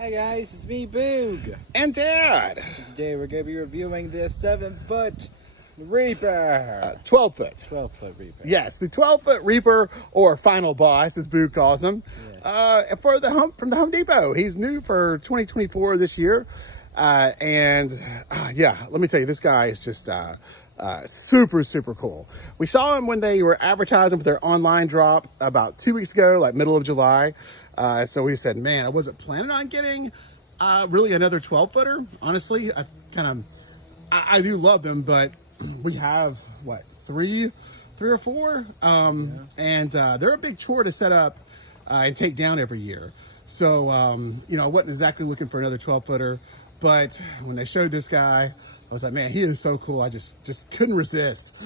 Hi guys, it's me, Boog. And Dad. Today we're going to be reviewing the 7-foot Reaper. 12-foot. 12-foot Reaper. Yes, the 12-foot Reaper, or Final Boss, as Boo calls him, Yes. from the Home Depot. He's new for 2024 this year. Yeah, let me tell you, this guy is just super, super cool. We saw him when they were advertising for their online drop about 2 weeks ago, like middle of July. So we said, man, I wasn't planning on getting really another 12-footer. Honestly, I do love them, but we have, what, three or four? And they're a big chore to set up and take down every year. So, I wasn't exactly looking for another 12-footer, but when they showed this guy, I was like, man, he is so cool. I just couldn't resist.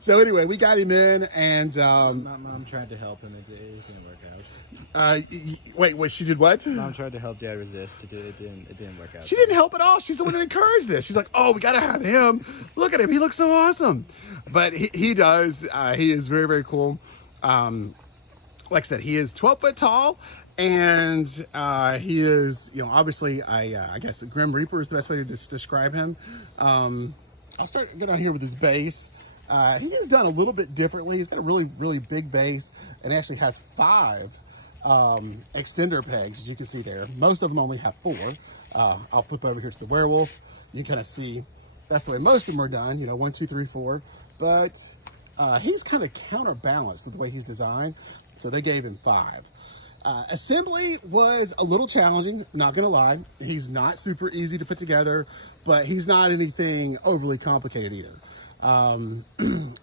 So anyway, we got him in, and My mom tried to help him. It didn't work out. Wait, she did what? Mom tried to help Dad resist. It didn't work out. She didn't help at all. She's the one that encouraged this. She's like, oh, we got to have him. Look at him. He looks so awesome. But he does. He is very, very cool. Like I said, he is 12 foot tall, and he is, obviously, I guess the Grim Reaper is the best way to describe him. I'll start getting on here with his base. He is done a little bit differently. He's got a really, really big base, and he actually has 5 extender pegs, as you can see there. Most of them only have 4. I'll flip over here to the werewolf. You can kind of see that's the way most of them are done, 1, 2, 3, 4. But he's kind of counterbalanced with the way he's designed, so they gave him 5. Assembly was a little challenging, not gonna lie. He's not super easy to put together, but he's not anything overly complicated either.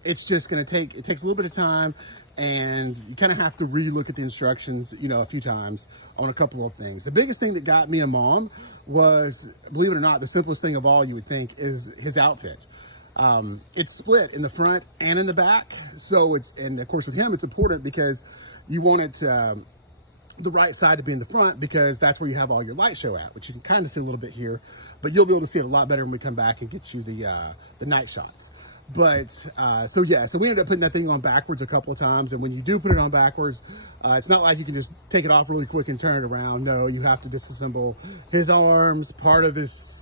It's just gonna it takes a little bit of time, and you kind of have to re-look at the instructions, a few times on a couple of things. The biggest thing that got me and Mom was, believe it or not, the simplest thing of all you would think is his outfit. It's split in the front and in the back, and of course with him it's important because you want it the right side to be in the front, because that's where you have all your light show at, which you can kind of see a little bit here, but you'll be able to see it a lot better when we come back and get you the night shots. But so we ended up putting that thing on backwards a couple of times, and when you do put it on backwards, it's not like you can just take it off really quick and turn it around. No, you have to disassemble his arms, part of his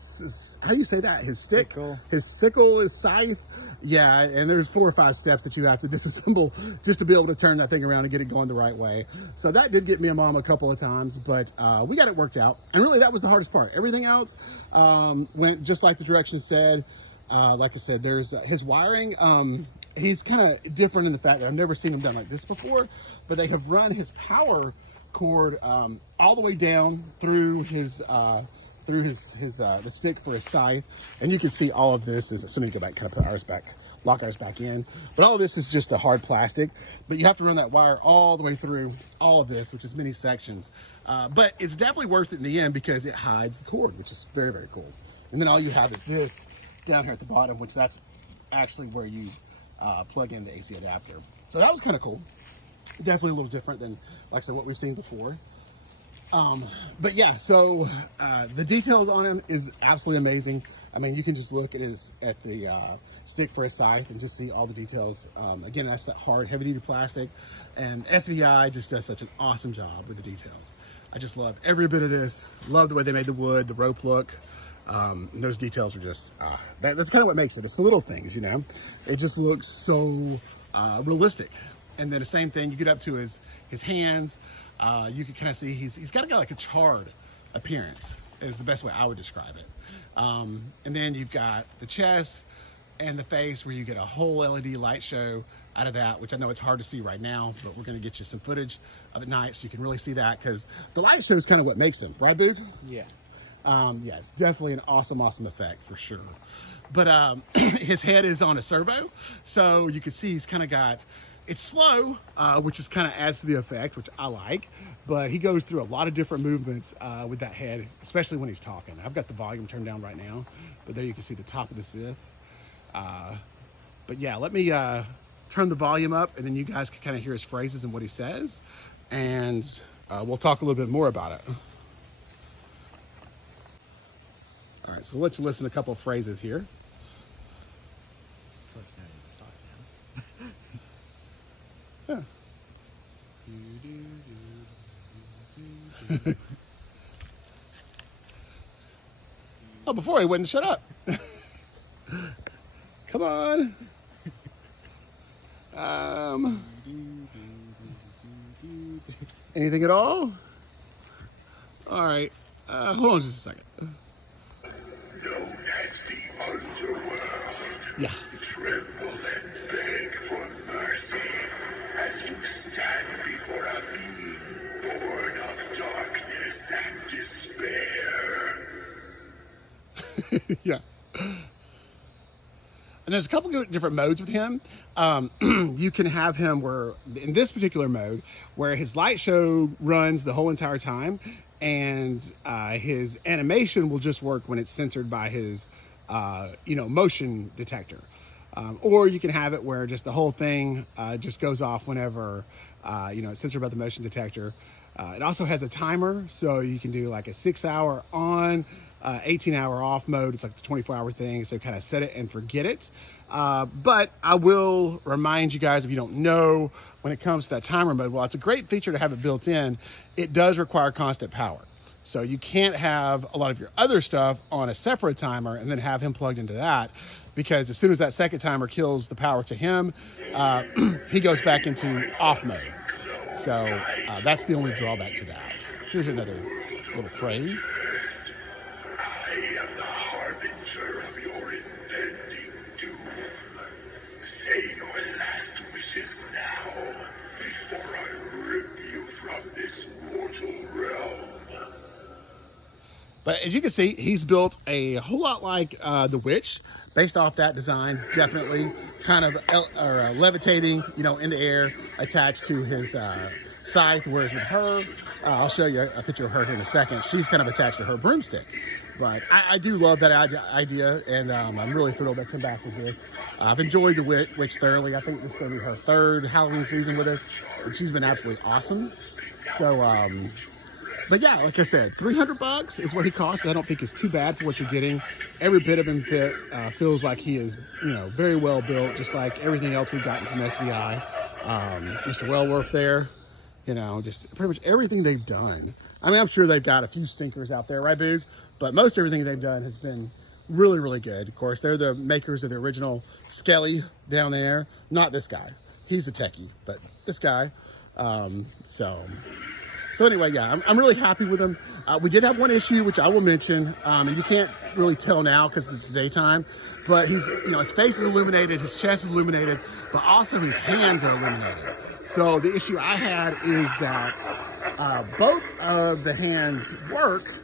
how do you say that? His stick, his sickle, his scythe. Yeah, and there's 4 or 5 steps that you have to disassemble just to be able to turn that thing around and get it going the right way. So that did get me and Mom a couple of times, but we got it worked out. And really, that was the hardest part. Everything else went just like the directions said. Like I said, there's his wiring. He's kind of different in the fact that I've never seen him done like this before, but they have run his power cord all the way down through the stick for his scythe, and you can see all of this is, so let me go back, kind of put ours back, lock ours back in, but all of this is just the hard plastic, but you have to run that wire all the way through all of this, which is many sections, but it's definitely worth it in the end because it hides the cord, which is very, very cool. And then all you have is this down here at the bottom, which that's actually where you plug in the AC adapter. So that was kind of cool. Definitely a little different than, like I said, what we've seen before. But yeah, so the details on him is absolutely amazing. I mean, you can just look at the stick for his scythe and just see all the details. Again, that's that hard, heavy-duty plastic, and SVI just does such an awesome job with the details. I just love every bit of this. Love the way they made the wood, the rope look. Those details are just that's kind of what makes it. It's the little things, It just looks so realistic. And then the same thing, you get up to his hands. You can kind of see he's got like a charred appearance is the best way I would describe it. And then you've got the chest and the face where you get a whole LED light show out of that, which I know it's hard to see right now, but we're going to get you some footage of at night so you can really see that, because the light show is kind of what makes him, right, Boog? Yeah. Yeah, it's definitely an awesome effect for sure. But his head is on a servo, so you can see he's kind of got, it's slow, which just kind of adds to the effect, which I like, but he goes through a lot of different movements with that head, especially when he's talking. I've got the volume turned down right now, but there you can see the top of the Sith. But yeah, let me turn the volume up, and then you guys can kind of hear his phrases and what he says, and we'll talk a little bit more about it. All right, so let's listen to a couple of phrases here. Yeah. Oh, before he wouldn't shut up. Come on. Anything at all? All right. Hold on just a second. Known as the underworld. Yeah. Tremble and beg for mercy as you stand before a being born of darkness and despair. Yeah. And there's a couple of different modes with him. You can have him where, in this particular mode, where his light show runs the whole entire time, and his animation will just work when it's censored by his, motion detector. Or you can have it where just the whole thing just goes off whenever, it's censored by the motion detector. It also has a timer, so you can do like a 6-hour on, 18-hour off mode. It's like the 24-hour thing, so kind of set it and forget it. But I will remind you guys, if you don't know, when it comes to that timer mode, while it's a great feature to have it built in, it does require constant power. So you can't have a lot of your other stuff on a separate timer and then have him plugged into that, because as soon as that second timer kills the power to him, he goes back into off mode. So that's the only drawback to that. Here's another little phrase. I am the harbinger of your impending doom. Say your last wishes now, before I rip you from this mortal realm. But as you can see, he's built a whole lot like the Witch, based off that design. Definitely kind of levitating, in the air, attached to his scythe. Whereas with her, I'll show you a picture of her here in a second. She's kind of attached to her broomstick. But I do love that idea, and I'm really thrilled to come back with this. I've enjoyed the Witch thoroughly. I think this is going to be her third Halloween season with us, and she's been absolutely awesome. So, but yeah, like I said, $300 is what he costs, but I don't think it's too bad for what you're getting. Every bit of him feels like he is, very well built, just like everything else we've gotten from SVI. Mr. Wellworth there, just pretty much everything they've done. I mean, I'm sure they've got a few stinkers out there, right, Boog? But most everything they've done has been really, really good. Of course, they're the makers of the original Skelly down there. Not this guy. He's a techie, but this guy. So anyway, yeah, I'm really happy with them. We did have one issue, which I will mention, and you can't really tell now because it's daytime, but he's, his face is illuminated, his chest is illuminated, but also his hands are illuminated. So the issue I had is that both of the hands work,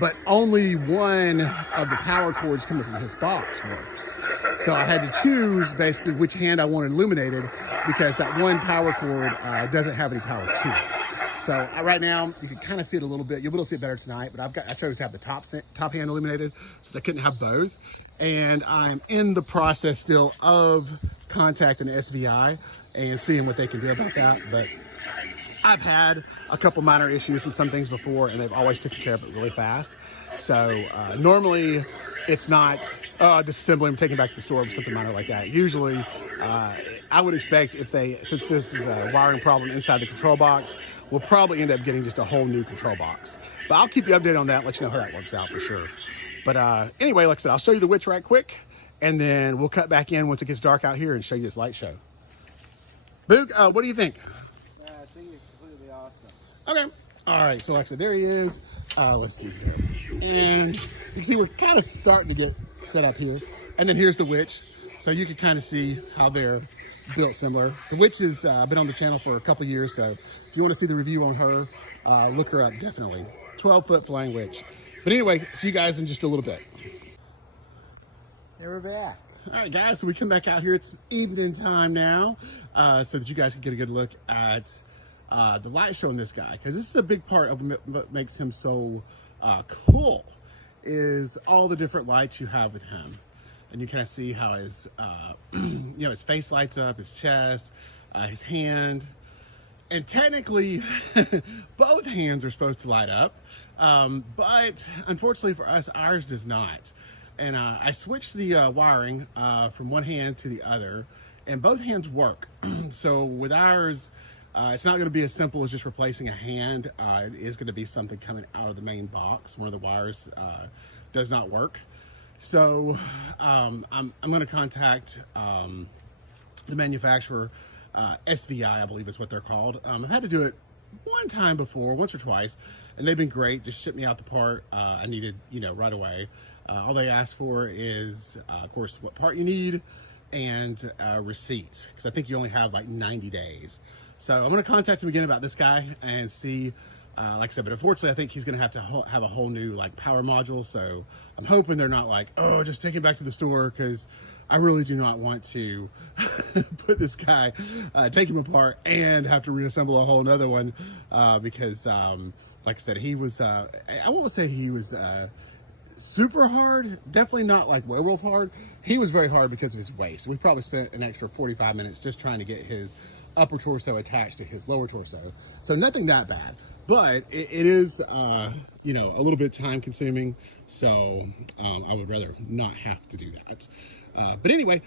but only one of the power cords coming from his box works. So I had to choose basically which hand I wanted illuminated, because that one power cord doesn't have any power to it. So right now, you can kind of see it a little bit. You'll be able to see it better tonight, but I chose to have the top hand illuminated since I couldn't have both. And I'm in the process still of contacting SVI and seeing what they can do about that. But I've had a couple minor issues with some things before, and they've always taken care of it really fast. So normally it's not disassembling, taking back to the store or something minor like that. Usually I would expect since this is a wiring problem inside the control box, we'll probably end up getting just a whole new control box. But I'll keep you updated on that, let you know how that works out for sure. But anyway, like I said, I'll show you the Witch right quick, and then we'll cut back in once it gets dark out here and show you this light show. Boog, what do you think? Yeah, I think it's completely awesome. Okay. All right, so like I said, there he is. Let's see here. And you can see we're kind of starting to get set up here. And then here's the Witch. So you can kind of see how they're built similar. The Witch has been on the channel for a couple years, so if you want to see the review on her, look her up, definitely. 12-foot flying witch. But anyway, see you guys in just a little bit. Here we're back. All right, guys, so we come back out here. It's evening time now, so that you guys can get a good look at the light show in this guy, because this is a big part of what makes him so cool, is all the different lights you have with him. And you kind of see how his, his face lights up, his chest, his hand. And technically, both hands are supposed to light up, but unfortunately for us, ours does not. And I switched the wiring from one hand to the other, and both hands work. So with ours, it's not going to be as simple as just replacing a hand. It is going to be something coming out of the main box. One of the wires does not work. So I'm going to contact the manufacturer, SVI, I believe is what they're called. I've had to do it one time before, once or twice, and they've been great. Just shipped me out the part I needed, you know, right away. All they ask for is, of course, what part you need and receipts, because I think you only have like 90 days. So I'm going to contact him again about this guy and see, like I said, but unfortunately I think he's going to have a whole new like power module. So I'm hoping they're not like, oh, just take it back to the store, because I really do not want to put this guy, take him apart and have to reassemble a whole nother one, because like I said, he was, I won't say he was super hard, definitely not like werewolf hard. He was very hard because of his waist. We probably spent an extra 45 minutes just trying to get his upper torso attached to his lower torso. So nothing that bad, but it is, you know, a little bit time consuming. So I would rather not have to do that. But anyway,